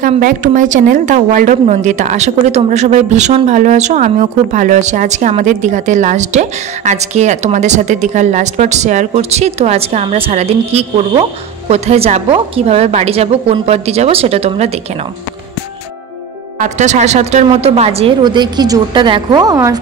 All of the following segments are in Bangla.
Welcome back to my channel the world of Nandita. আশা করি তোমরা সবাই ভীষণ ভালো আছো, আমিও খুব ভালো আছি। আজকে আমাদের দীঘাতে লাস্ট ডে, আজকে তোমাদের সাথে দীঘার লাস্ট পার্ট শেয়ার করছি। তো আজকে আমরা সারাদিন কি করব, কোথায় যাব, কিভাবে বাড়ি যাব, কোন পথ দিয়ে যাব সেটা তোমরা দেখে নাও। 7টা সাড়ে 7টার মতো বাজে, রোদের কি জোরটা দেখো।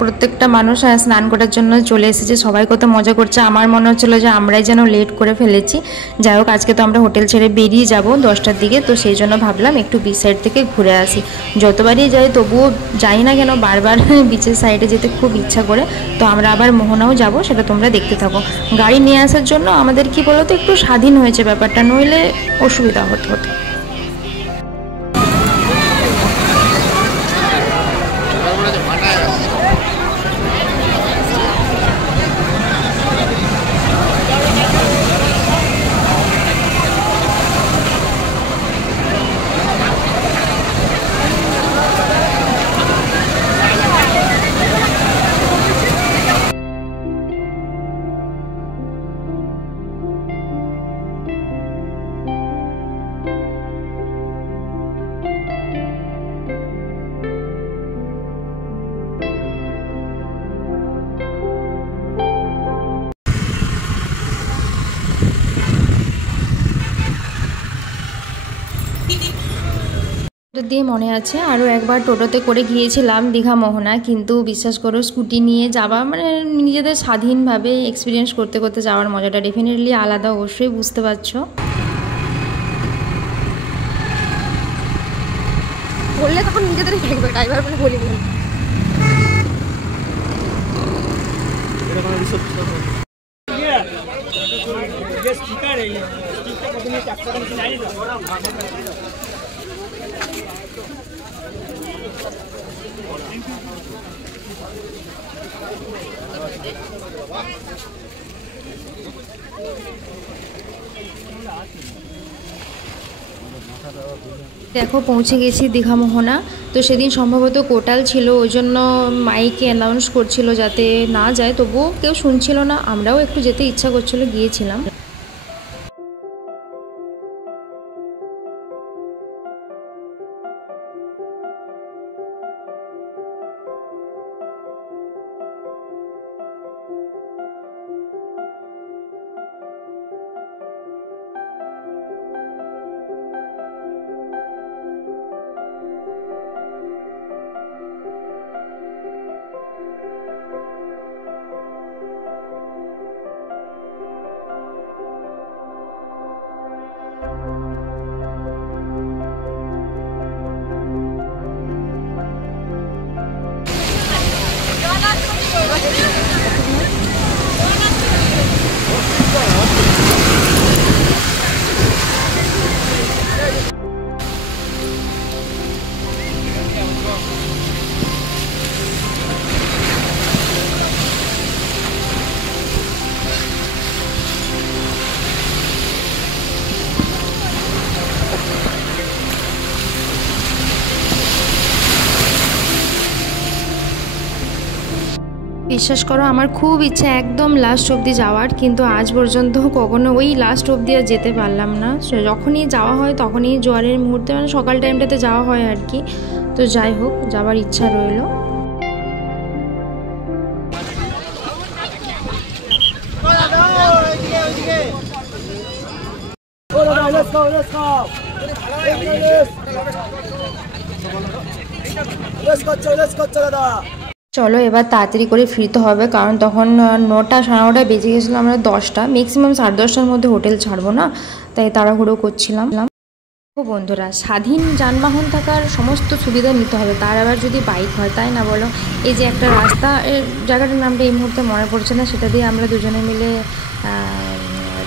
প্রত্যেকটা মানুষ স্নান করার জন্য চলে এসেছে, সবাই কত মজা করছে। আমার মনে হচ্ছিলো যে আমরাই যেন লেট করে ফেলেছি। যাই হোক, আজকে তো আমরা হোটেল ছেড়ে বেরিয়ে যাব 10টার দিকে, তো সেই জন্য ভাবলাম একটু বিচ সাইড থেকে ঘুরে আসি। যতবারই যাই তবুও যাই না কেন বারবার বিচের সাইডে যেতে খুব ইচ্ছা করে। তো আমরা আবার মোহনাও যাব, সেটা তোমরা দেখতে থাকো। গাড়ি নিয়ে আসার জন্য আমাদের কি বলতো একটু স্বাধীন হয়েছে ব্যাপারটা, নইলে অসুবিধা হতো। দিয়ে মনে আছে আরও একবার টোটোতে করে গিয়েছিলাম দীঘা মোহনা, কিন্তু বিশ্বাস করো স্কুটি নিয়ে যাওয়া মানে নিজেদের স্বাধীনভাবে এক্সপিরিয়েন্স করতে করতে যাওয়ার মজাটা ডেফিনেটলি আলাদা, অবশ্যই বুঝতে পারছো। বললে তখন নিজেদেরই থাকবে, ড্রাইভার বলে বলি না। দেখো পৌঁছে গেছি দীঘা মোহনা। তো সেদিন সম্ভবত কোটাল ছিল, ওই জন্য মাইকে অ্যানাউন্স করছিল যাতে না যায়, তবুও কেউ শুনছিল না, আমরাও একটু যেতে ইচ্ছা করছিল, গিয়েছিলাম। বিশ্বাস করো আমার খুব ইচ্ছা একদম লাস্ট অবধি যাওয়ার, কিন্তু আজ পর্যন্ত কখনো ওই লাস্ট অবধি আর যেতে পারলাম না। যখনই যাওয়া হয় তখনই জোয়ারের মুহূর্তে, মানে সকাল টাইমটাতে যাওয়া হয় আর কি। তো যাই হোক, যাওয়ার ইচ্ছা রইল। চলো এবার তাড়াতাড়ি করে ফিরতে হবে, কারণ তখন 9টা সাড়ে 9টা বেজে গেছিলো, আমরা 10টা ম্যাক্সিমাম 10:30টার মধ্যে হোটেল ছাড়বো না, তাই তাড়াহুড়ো করছিলাম। ও বন্ধুরা, স্বাধীন যানবাহন থাকার সমস্ত সুবিধা নিতে হবে, তার আবার যদি বাইক হয়, তাই না বলো? এই যে একটা রাস্তা, জায়গাটার নামটা এই মুহূর্তে মনে পড়ছে না, সেটা দিয়ে আমরা দুজনে মিলে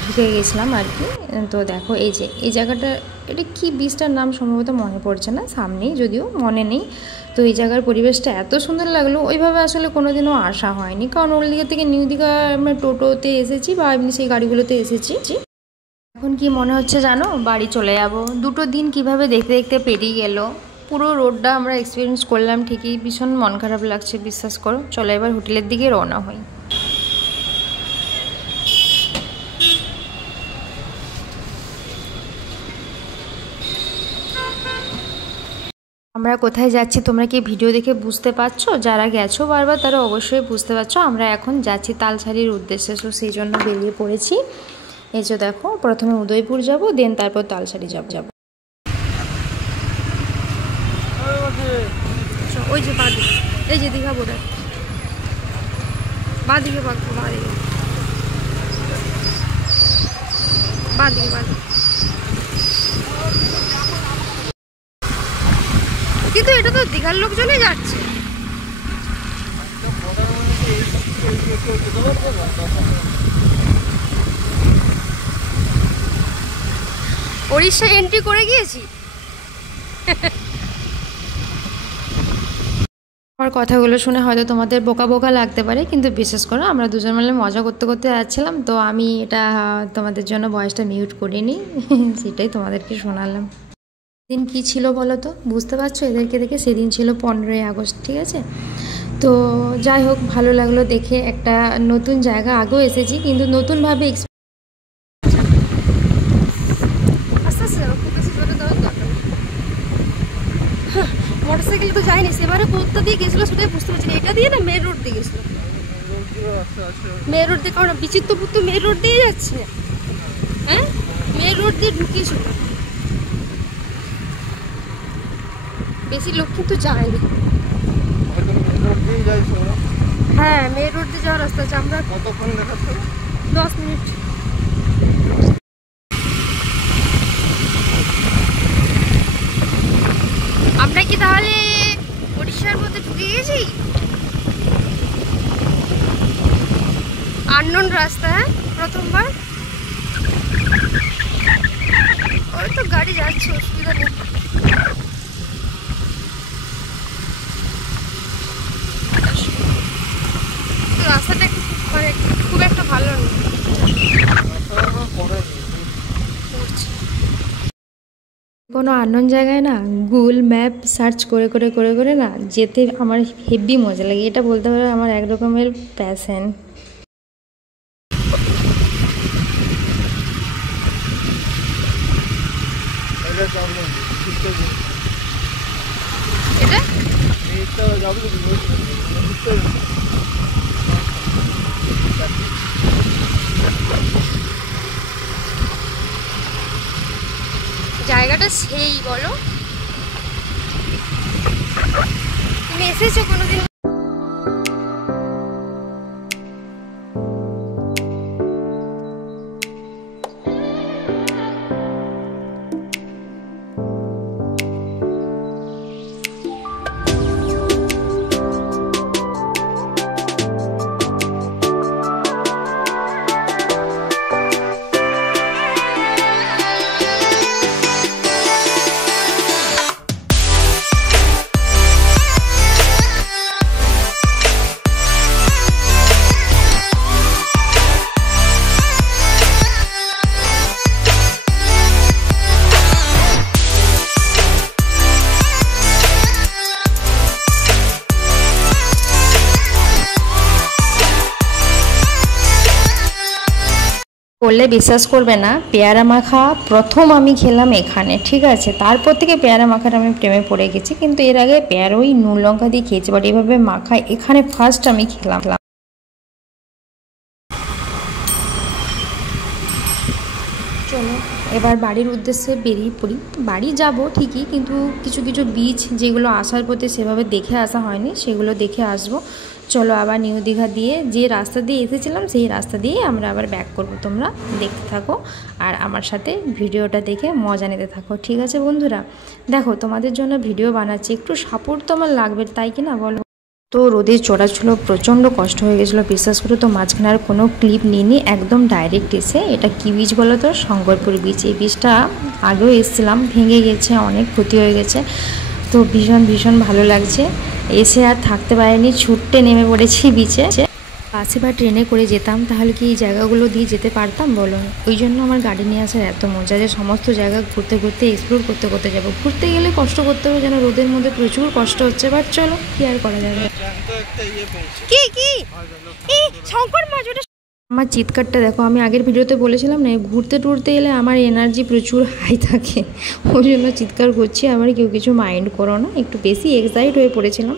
ঢুকে গেছিলাম আর কি। তো দেখো এই যে এই জায়গাটা, এটা কি বীজটার নাম সম্ভবত মনে পড়ছে না, সামনেই যদিও মনে নেই। তো এই জায়গার পরিবেশটা এত সুন্দর লাগলো, ওইভাবে আসলে কোনোদিনও আসা হয়নি, কারণ ওল্ড দীঘা থেকে নিউ দীঘা আমরা টোটোতে এসেছি বা এমনি সেই গাড়িগুলোতে এসেছি। এখন কি মনে হচ্ছে জানো, বাড়ি চলে যাব। 2টো দিন কিভাবে দেখতে দেখতে পেরিয়ে গেল, পুরো রোডটা আমরা এক্সপিরিয়েন্স করলাম ঠিকই, ভীষণ মন খারাপ লাগছে বিশ্বাস করো। চলো এবার হোটেলের দিকে রওনা হই। আমরা কোথায় যাচ্ছি তোমরা কি ভিডিও দেখে বুঝতে পারছো? যারা গেছো বারবার তারা অবশ্যই বুঝতে পারছো। আমরা এখন যাচ্ছি তালসারির উদ্দেশ্যে, সো সেই জন্য বেরিয়ে পড়েছি। এই যে দেখো, প্রথমে উদয়পুর যাব, দেন তারপর তালসারি যাব। ওই যে বাঁদিকে, এই যে দীঘা বোর্ডার, বাঁদিকে কিন্তু এটা তো দীঘার লোকজনই যাচ্ছে। উড়িষ্যা এন্ট্রি করে গিয়েছি। আমার কথাগুলো শুনে হয়তো তোমাদের বোকা বোকা লাগতে পারে, কিন্তু বিশেষ করে আমরা দুজন মিলে মজা করতে করতে যাচ্ছিলাম, তো আমি এটা তোমাদের জন্য ভয়েসটা মিউট করিনি, সেটাই তোমাদেরকে শোনালাম। দিন কি ছিল বলো তো, বুঝতে পারছো এদেরকে দেখে? সেদিন ছিল 15ই আগস্ট, ঠিক আছে? তো যাই হোক, ভালো লাগলো দেখে। একটা নতুন জায়গা, আগেও এসেছি কিন্তু নতুনভাবে মোটরসাইকেলে তো যায়নি, সেবারে কোথা দিয়ে গেছিলো সেটাই বুঝতে পারছি না। এটা দিয়ে না মেন রোড দিয়ে গেছিলো, মেন রোড দিয়ে, কারণ বিচিত্রপুর তো মেন রোড দিয়ে যাচ্ছে, হ্যাঁ মেন রোড দিয়ে ঢুকিয়েছিল। বেশি লোক কিন্তু যায়নি। হ্যাঁ মেন রোড দিয়ে যাওয়ার রাস্তা আছে। আমরা 10 মিনিট। আমরা কি তাহলে উড়িষ্যার মধ্যে ঢুকে গেছি? আননোন রাস্তা, হ্যাঁ প্রথমবার। ওই তো গাড়ি যাচ্ছে, অসুবিধা নেই। রাস্তাটা মানে খুব একটা ভালো না। কোনো আননোন জায়গায় না গুগল ম্যাপ সার্চ করে করে করে করে না যেতে আমার হেভি মজা লাগে। এটা বলতে পারো আমার এক রকমের প্যাশন। জায়গাটা সেই, বলো তুমি এসেছো কোনোদিন? বললে বিশ্বাস করবে না, পেয়ারা মাখা প্রথম আমি খেলাম এখানে, ঠিক আছে? তারপর থেকে পেয়ারা মাখাটা আমি প্রেমে পড়ে গেছি, কিন্তু এর আগে পেয়ারা ওই নুন লঙ্কা দিয়ে খেয়েছি, বাট এভাবে মাখা এখানে ফার্স্ট আমি খেলাম। চলো এবার বাড়ির উদ্দেশ্যে বেরিয়ে পড়ি। বাড়ি যাব ঠিকই, কিন্তু কিছু কিছু বিচ যেগুলো আসার পথে সেভাবে দেখে আসা হয়নি, সেগুলো দেখে আসবো। চলো আবার নিউ দীঘা দিয়ে যে রাস্তা দিয়ে এসেছিলাম সেই রাস্তা দিয়ে আমরা আবার ব্যাক করবো। তোমরা দেখতে থাকো আর আমার সাথে ভিডিওটা দেখে মজা নিতে থাকো, ঠিক আছে বন্ধুরা? দেখো তোমাদের জন্য ভিডিও বানাচ্ছি, একটু সাপোর্ট তো আমার লাগবে, তাই কি না বলো? তো রোদের চড়া ছিল, প্রচণ্ড কষ্ট হয়ে গেছিলো বিশ্বাস করে। তো মাঝখানে আর কোনো ক্লিপ নিইনি, একদম ডাইরেক্ট এসে, এটা কী বীচ বলো তো? শঙ্করপুর বীচ। এই বীচটা আগেও এসেছিলাম, ভেঙে গেছে, অনেক ক্ষতি হয়ে গেছে। তো ভীষণ ভীষণ ভালো লাগছে। এসে আর থাকতে পারিনি, ছুটতে নেমে পড়েছি বিচে। বাসে বা ট্রেনে করে যেতাম তাহলে কি এই জায়গাগুলো দিয়ে যেতে পারতাম বলো? ওই জন্য আমার গাড়ি নিয়ে আসার এত মজা, যে সমস্ত জায়গা ঘুরতে ঘুরতে এক্সপ্লোর করতে করতে যাবো। ঘুরতে গেলে কষ্ট করতে হবে, যেন রোদের মধ্যে প্রচুর কষ্ট হচ্ছে, বাট চলো কি আর করা যাবে। কি কি শঙ্কর মাছ? ওটা আমার চিৎকারটা দেখো, আমি আগের ভিডিওতে বলেছিলাম না, ঘুরতে টুরতে এলে আমার এনার্জি প্রচুর হাই থাকে, ওই জন্য চিৎকার করছি। আমার কেউ কিছু মাইন্ড করো না, একটু বেশি এক্সাইট হয়ে পড়েছিলাম।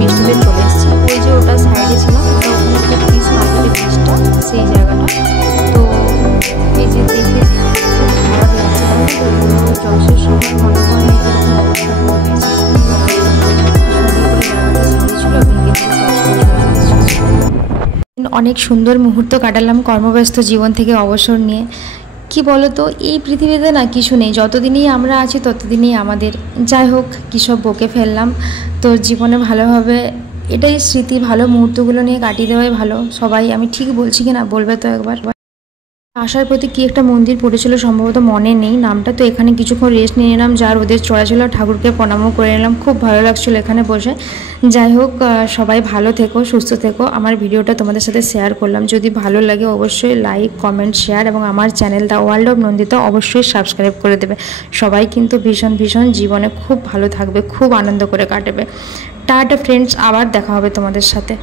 বৃষ্টিতে চলে এসেছি। ওই যে ওটা সাইডে ছিল, ওটা ওখানে একটা ফিস মার্কেটের বৃষ্টিটা, সেই জায়গাটা। তো এই যে দেখে খারাপ লাগছে, জলের সময় মনে হয় এরকম অবস্থা হয়ে গেছে। অনেক সুন্দর মুহূর্ত কাটালাম কর্মব্যস্ত জীবন থেকে অবসর নিয়ে। কি বলো তো, এই পৃথিবীতে না কিছু নেই, যতদিনই আমরা আছি ততদিনই আমাদের। যাই হোক, কী সব বকে ফেললাম। তো জীবনে ভালোভাবে এটাই স্মৃতি, ভালো মুহূর্তগুলো নিয়ে কাটিয়ে দেওয়াই ভালো। সবাই, আমি ঠিক বলছি কি না বলবে তো একবার। আসার প্রতি কি একটা মন্দির পড়েছিল, সম্ভবত মনে নেই নামটা। তো এখানে কিছুক্ষণ রেস্ট নিয়ে নিলাম, যার ওদের চড়াছিল, ঠাকুরকে প্রণামও করে নিলাম। খুব ভালো লাগছিল এখানে বসে। যাই হোক, সবাই ভালো থেকো, সুস্থ থেকো। আমার ভিডিওটা তোমাদের সাথে শেয়ার করলাম, যদি ভালো লাগে অবশ্যই লাইক, কমেন্ট, শেয়ার এবং আমার channel the world of Nandita অবশ্যই সাবস্ক্রাইব করে দেবে। সবাই কিন্তু ভীষণ ভীষণ জীবনে খুব ভালো থাকবে, খুব আনন্দ করে কাটবে। টাটা ফ্রেন্ডস, আবার দেখা হবে তোমাদের সাথে।